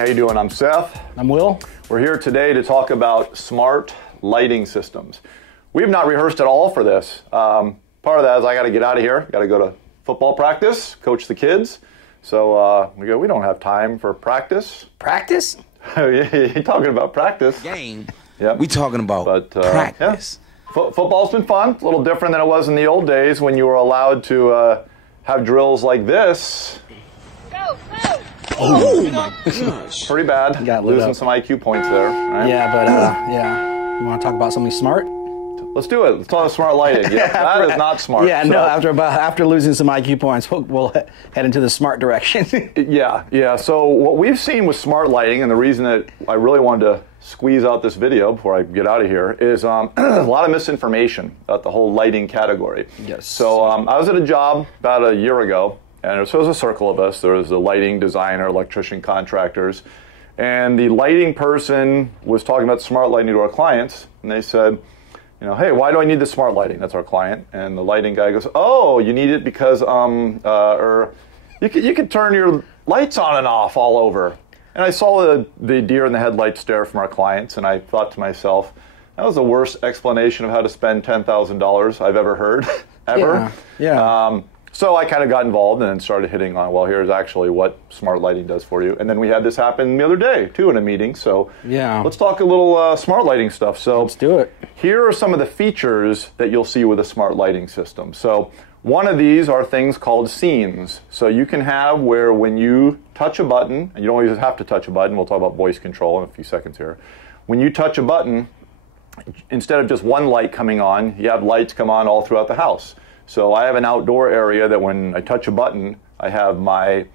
how you doing? I'm Seth. I'm Will. We're here today to talk about smart lighting systems. We've not rehearsed at all for this. Part of that is I got to get out of here. Got to go to football practice, coach the kids. So we don't have time for practice. Practice? You're talking about practice. Game. Yep. We talking about practice. Yeah. Football's been fun. It's a little different than it was in the old days when you were allowed to have drills like this. Go, go. Oh my gosh. Pretty bad. Got lit Losing up. some IQ points there. Right? Yeah, but yeah. You want to talk about something smart? Let's do it. Let's talk about smart lighting. Yeah, that is not smart. Yeah, so. no. After losing some IQ points, we'll head into the smart direction. Yeah. So what we've seen with smart lighting, and the reason that I really wanted to squeeze out this video before I get out of here, is a lot of misinformation about the whole lighting category. Yes. So I was at a job about a year ago, and so there was a circle of us. There was the lighting designer, electrician, contractors, and the lighting person was talking about smart lighting to our clients, and they said, hey, why do I need the smart lighting? That's our client. And the lighting guy goes, oh, you need it because or you could turn your lights on and off all over. And I saw the deer in the headlights stare from our clients, and I thought to myself, that was the worst explanation of how to spend $10,000 I've ever heard, ever. Yeah. So I kind of got involved and then started hitting on, well, here's actually what smart lighting does for you. And then we had this happen the other day, too, in a meeting. So yeah. Let's talk a little smart lighting stuff. So let's do it. Here are some of the features that you'll see with a smart lighting system. So one of these are things called scenes. So you can have where when you touch a button, and you don't always have to touch a button, we'll talk about voice control in a few seconds here. When you touch a button, instead of just one light coming on, you have lights come on all throughout the house. So I have an outdoor area that when I touch a button, I have my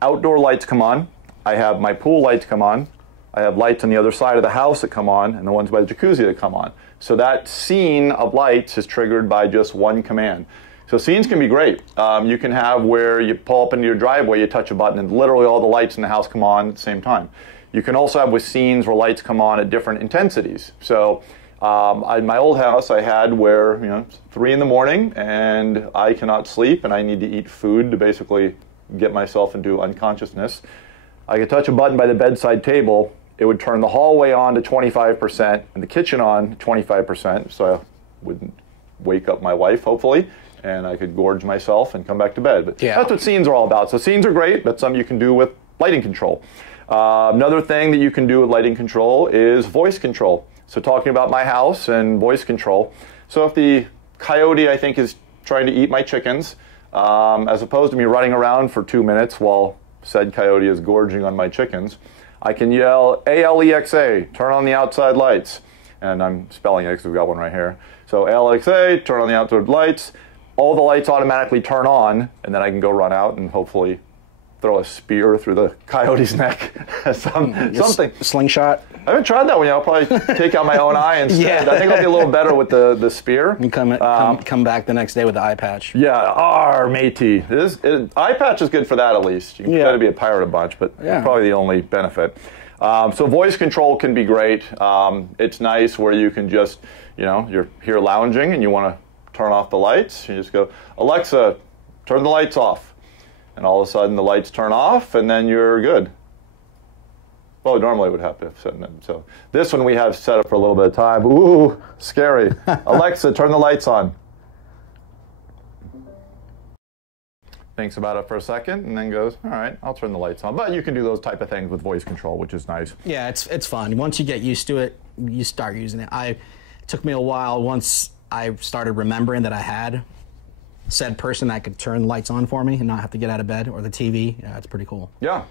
outdoor lights come on, I have my pool lights come on, I have lights on the other side of the house that come on, and the ones by the jacuzzi that come on. So that scene of lights is triggered by just one command. So scenes can be great. You can have where you pull up into your driveway, you touch a button, and literally all the lights in the house come on at the same time. You can also have with scenes where lights come on at different intensities. So in my old house, I had where, it's 3 in the morning, and I cannot sleep, and I need to eat food to basically get myself into unconsciousness. I could touch a button by the bedside table. It would turn the hallway on to 25% and the kitchen on 25%, so I wouldn't wake up my wife, hopefully, and I could gorge myself and come back to bed. But yeah. That's what scenes are all about. So scenes are great. That's something you can do with lighting control. Another thing that you can do with lighting control is voice control. So talking about my house and voice control. So if the coyote, I think, is trying to eat my chickens, as opposed to me running around for 2 minutes while said coyote is gorging on my chickens, I can yell, ALEXA, turn on the outside lights. And I'm spelling it because we've got one right here. So ALEXA, turn on the outside lights. All the lights automatically turn on, and then I can go run out and hopefully throw a spear through the coyote's neck. Something. Slingshot. I haven't tried that one yet. I'll probably take out my own eye instead. Yeah. I think I'll be a little better with the spear. You come back the next day with the eye patch. Yeah, matey. Eye patch is good for that at least. You got to be a pirate a bunch, but probably the only benefit. So voice control can be great. It's nice where you can just, you're here lounging and you want to turn off the lights. You just go, Alexa, turn the lights off. And all of a sudden the lights turn off and then you're good. Well, normally it would have to have set them. So this one we have set up for a little bit of time. Ooh, scary. Alexa, turn the lights on. Thinks about it for a second and then goes, all right, I'll turn the lights on. But you can do those type of things with voice control, which is nice. Yeah, it's fun. Once you get used to it, you start using it. It took me a while once I started remembering that I had said person that could turn the lights on for me and not have to get out of bed, or the TV. Yeah, it's pretty cool. Yeah.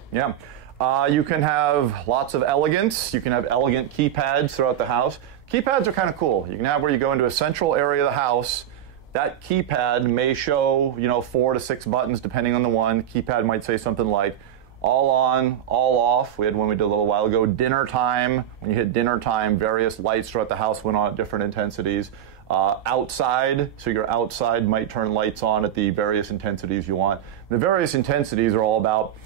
You can have lots of elegance. You can have elegant keypads throughout the house. Keypads are kind of cool. You can have where you go into a central area of the house. That keypad may show, 4 to 6 buttons depending on the one. Keypad might say something like all on, all off. We had one we did a little while ago. Dinner time. When you hit dinner time, various lights throughout the house went on at different intensities. Outside, so your outside might turn lights on at the various intensities you want. The various intensities are all about,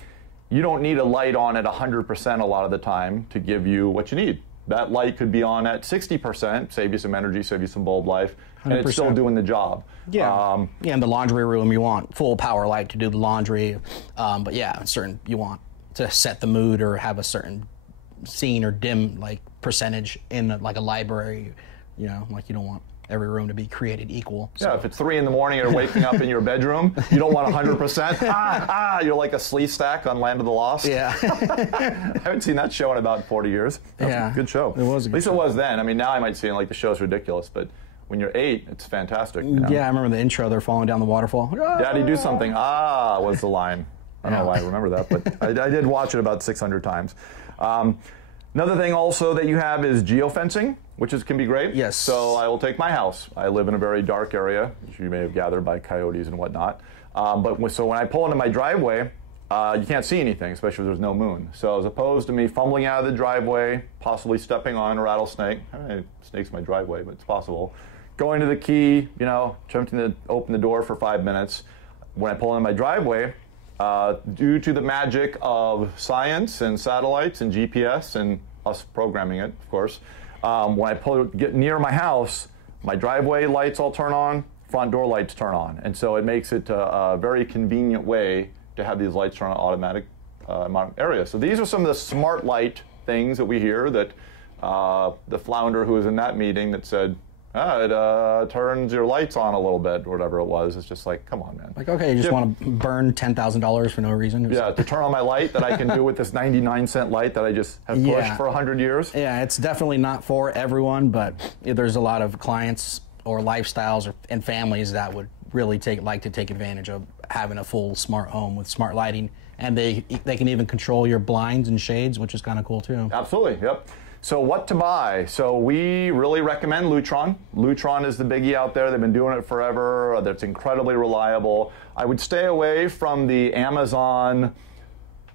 you don't need a light on at 100% a lot of the time to give you what you need. That light could be on at 60%, save you some energy, save you some bulb life, 100%. And it's still doing the job. Yeah. In the laundry room, you want full power light to do the laundry. But yeah, you want to set the mood or have a certain scene or dim like percentage in like a library. You know, like you don't want every room to be created equal. So. Yeah, if it's 3 in the morning and you're waking up in your bedroom, you don't want 100%. You're like a slee stack on Land of the Lost. Yeah. I haven't seen that show in about 40 years. That's a good show. It was a good show. At least it was then. I mean, now I might see it like the show's ridiculous, but when you're 8, it's fantastic. You know? Yeah, I remember the intro. They're falling down the waterfall. Daddy, do something. Ah, was the line. I don't know why I remember that, but I did watch it about 600 times. Another thing also that you have is geofencing, which can be great. Yes. So I will take my house. I live in a very dark area, which you may have gathered by coyotes and whatnot. So when I pull into my driveway, you can't see anything, especially if there's no moon. So as opposed to me fumbling out of the driveway, possibly stepping on a rattlesnake, snake's my driveway, but it's possible, going to the key, you know, attempting to open the door for 5 minutes, when I pull into my driveway, due to the magic of science and satellites and GPS and us programming it, of course, when I get near my house, my driveway lights all turn on, front door lights turn on. And so it makes it a very convenient way to have these lights turn on automatic area. So these are some of the smart light things that we hear that the flounder who was in that meeting that said, it turns your lights on a little bit, or whatever it was. It's just like, come on, man. Like, okay, you just want to burn $10,000 for no reason? Yeah, to turn on my light that I can do with this 99-cent light that I just have pushed for 100 years. Yeah, it's definitely not for everyone, but there's a lot of clients or lifestyles and families that would really like to take advantage of having a full smart home with smart lighting, and they can even control your blinds and shades, which is kind of cool too. Absolutely, yep. So what to buy? So we really recommend Lutron. Lutron is the biggie out there. They've been doing it forever. That's incredibly reliable. I would stay away from the Amazon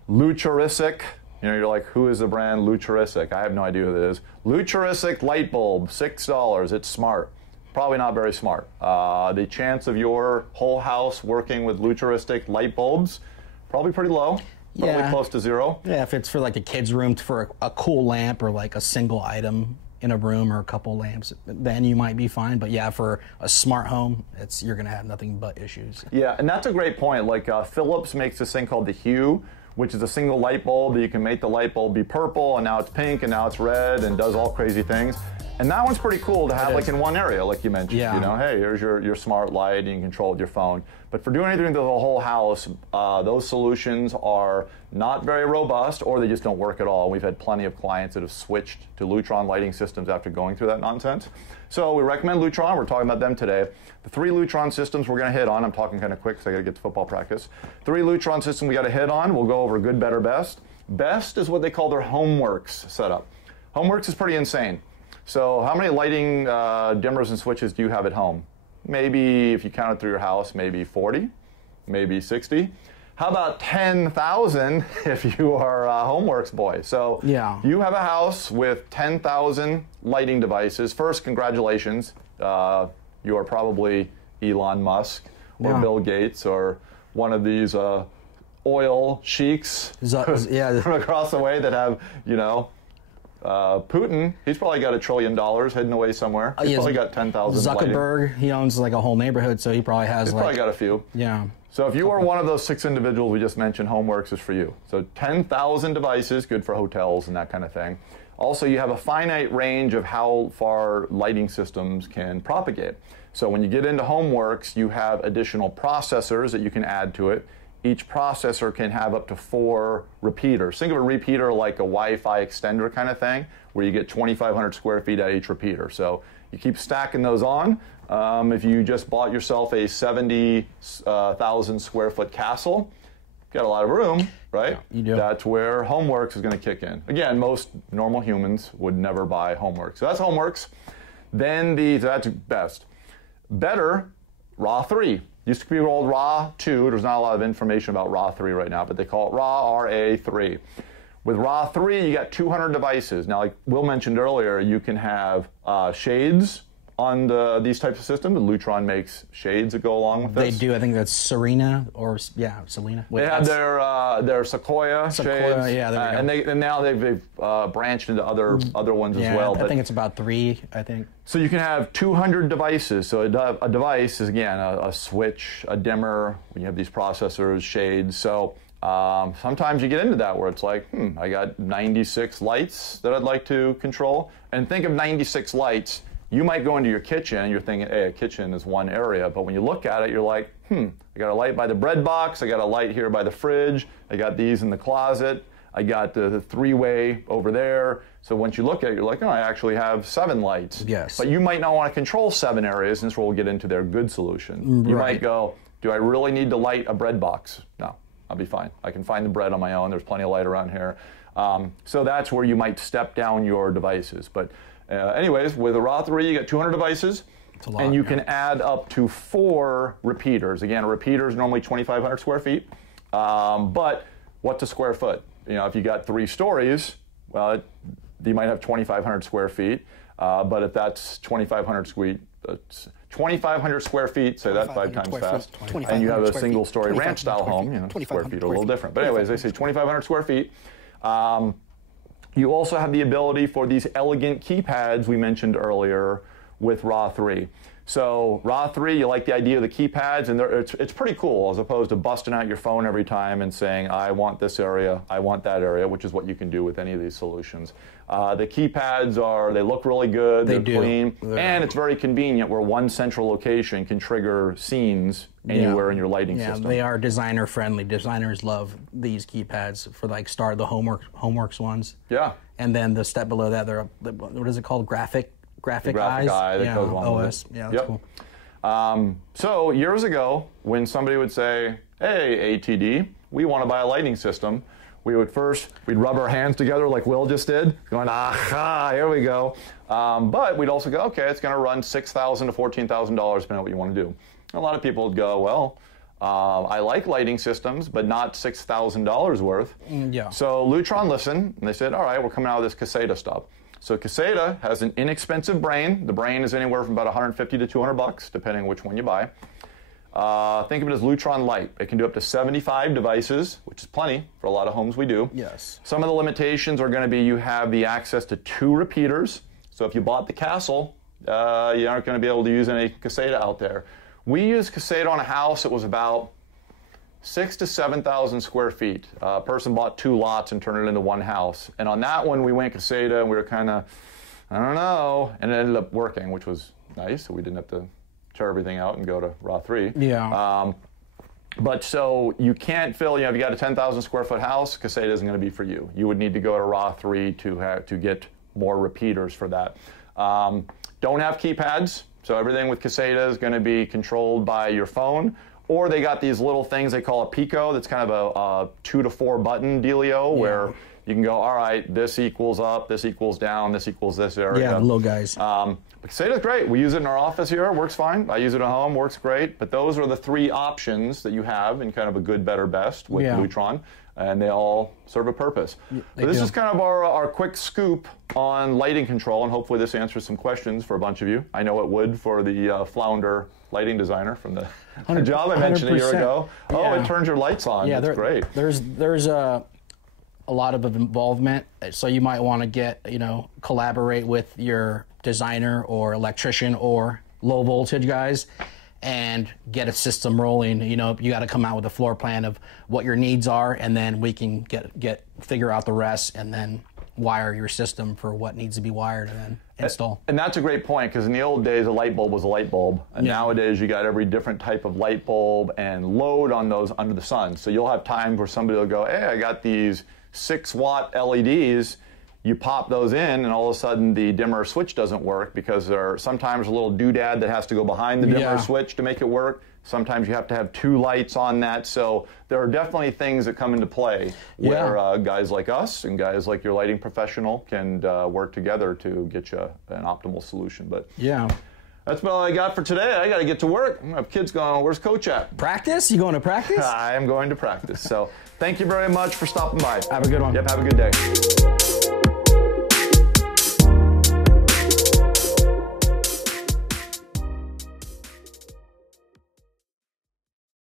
Luturisic. You know, you're like, who is the brand Luturisic? I have no idea who it is. Luturisic light bulb, $6. It's smart. Probably not very smart. The chance of your whole house working with Luturisic light bulbs, probably pretty low. Probably close to 0. Yeah, if it's for like a kid's room for a cool lamp or like a single item in a room or a couple lamps, then you might be fine. But yeah, for a smart home, you're going to have nothing but issues. Yeah, and that's a great point. Like Philips makes this thing called the Hue, which is a single light bulb that you can make the light bulb be purple, and now it's pink, and now it's red, and does all crazy things. And that one's pretty cool to have like in one area, like you mentioned. Yeah. You know, hey, here's your smart light, and you can control it with your phone. But for doing anything to the whole house, those solutions are not very robust, or they just don't work at all. We've had plenty of clients that have switched to Lutron lighting systems after going through that nonsense. So we recommend Lutron. We're talking about them today. The 3 Lutron systems we're going to hit on. I'm talking kind of quick because I got to get to football practice. 3 Lutron systems we got to hit on. We'll go over good, better, best. Best is what they call their Homeworks setup. Homeworks is pretty insane. So how many lighting dimmers and switches do you have at home? Maybe, if you count it through your house, maybe 40, maybe 60. How about 10,000 if you are a Homeworks boy? So you have a house with 10,000 lighting devices. First, congratulations. You are probably Elon Musk or Bill Gates or one of these oil sheiks from across the way that have, you know, Putin, he's probably got $1 trillion hidden away somewhere. He's probably got 10,000 Zuckerberg, lighting. He owns like a whole neighborhood, so he probably has He's probably got a few. Yeah. So if you are one of those 6 individuals we just mentioned, Homeworks is for you. So 10,000 devices, good for hotels and that kind of thing. Also, you have a finite range of how far lighting systems can propagate. So when you get into Homeworks, you have additional processors that you can add to it. Each processor can have up to 4 repeaters. Think of a repeater like a Wi-Fi extender kind of thing, where you get 2,500 square feet at each repeater. So you keep stacking those on. If you just bought yourself a 70,000 square foot castle, you've got a lot of room, right? Yeah, you do. That's where Homeworks is going to kick in. Again, most normal humans would never buy Homeworks. So that's Homeworks. Then that's best. Better, RA3. Used to be called RA2. There's not a lot of information about RA3 right now, but they call it RA3. With RA3, you got 200 devices. Now, like Will mentioned earlier, you can have shades on these types of systems. Lutron makes shades that go along with this. They do. I think that's Selena. They have their Sequoia shades. Yeah, there we go. And now they've branched into other ones as well. I think it's about 3. I think. So you can have 200 devices. So a device is again a switch, a dimmer. When you have these processors, shades. So Sometimes you get into that where it's like, I got 96 lights that I'd like to control. And think of 96 lights. You might go into your kitchen and you're thinking, hey, a kitchen is one area. But when you look at it, you're like, I got a light by the bread box. I got a light here by the fridge. I got these in the closet. I got the three-way over there. So once you look at it, you're like, oh, I actually have 7 lights. Yes. But you might not want to control 7 areas, and this is where we'll get into their good solution. You might go, do I really need to light a bread box? No, I'll be fine. I can find the bread on my own. There's plenty of light around here. So that's where you might step down your devices. But anyways, with a RA3, you got 200 devices. Lot, and you can add up to 4 repeaters. Again, a repeater is normally 2,500 square feet. But what's a square foot? You know, if you got 3 stories, well, you might have 2,500 square feet. But if that's 2,500 square feet, say that 5 times fast, and you have a single-story ranch-style home, you know, square feet are a little different. But anyways, they say 2,500 square feet. You also have the ability for these elegant keypads we mentioned earlier with RA3. So RA3, you like the idea of the keypads, and it's pretty cool as opposed to busting out your phone every time and saying, I want this area, I want that area, which is what you can do with any of these solutions. The keypads they look really good, they're clean, and it's very convenient where one central location can trigger scenes anywhere in your lighting system. Yeah, they are designer friendly. Designers love these keypads for like the Homeworks ones. Yeah. And then the step below that, what is it called? Graphic eyes? That goes along OS. with it. Yeah, that's cool. So years ago, when somebody would say, hey, ATD, we want to buy a lighting system, we'd rub our hands together like Will just did, going, aha, here we go. But we'd also go, okay, it's going to run $6,000 to $14,000 depending on what you want to do. A lot of people would go, well, I like lighting systems, but not $6,000 worth. So Lutron listened, and they said, all right, we're coming out of this Caseta stuff. So Caseta has an inexpensive brain. The brain is anywhere from about 150 to 200 bucks, depending on which one you buy. Think of it as Lutron Light. It can do up to 75 devices, which is plenty for a lot of homes we do. Yes. Some of the limitations are going to be you have the access to 2 repeaters. So if you bought the Castle, you aren't going to be able to use any Caseta out there. We used Caseta on a house that was about 6,000 to 7,000 square feet. A person bought 2 lots and turned it into one house. And on that one, we went Caseta, and we were kind of, I don't know, and it ended up working, which was nice. So we didn't have to tear everything out and go to RA3. Yeah. But so you can't fill, if you got a 10,000 square foot house, Caseta isn't going to be for you. You would need to go to RA3 to get more repeaters for that. Don't have keypads, so everything with Caseta is going to be controlled by your phone. Or they got these little things they call a Pico that's kind of a 2 to 4 button dealio where you can go, all right, this equals up, this equals down, this equals this area. Yeah, the little guys. Caseta's great. We use it in our office here. It works fine. I use it at home. Works great. But those are the 3 options that you have in kind of a good, better, best with Lutron. And they all serve a purpose. So this is kind of our quick scoop on lighting control, and hopefully this answers some questions for a bunch of you. I know it would for the flounder lighting designer from the job I mentioned a year ago. Oh, it turns your lights on. Yeah, that's great. There's a lot of involvement, so you might want to collaborate with your designer or electrician or low voltage guys and get a system rolling. You got to come out with a floor plan of what your needs are, and then we can figure out the rest, and then wire your system for what needs to be wired and then install. And that's a great point, because in the old days a light bulb was a light bulb, and nowadays you got every different type of light bulb and load on those under the sun. So you'll have times where somebody will go, hey, I got these 6-watt LEDs. You pop those in, and all of a sudden the dimmer switch doesn't work, because there's sometimes a little doodad that has to go behind the dimmer switch to make it work. Sometimes you have to have 2 lights on that. So there are definitely things that come into play where guys like us and guys like your lighting professional can work together to get you an optimal solution. But that's about all I got for today. I got to get to work. I have kids going, where's Coach at? Practice? You going to practice? I am going to practice. So thank you very much for stopping by. Have a good one. Yep, have a good day.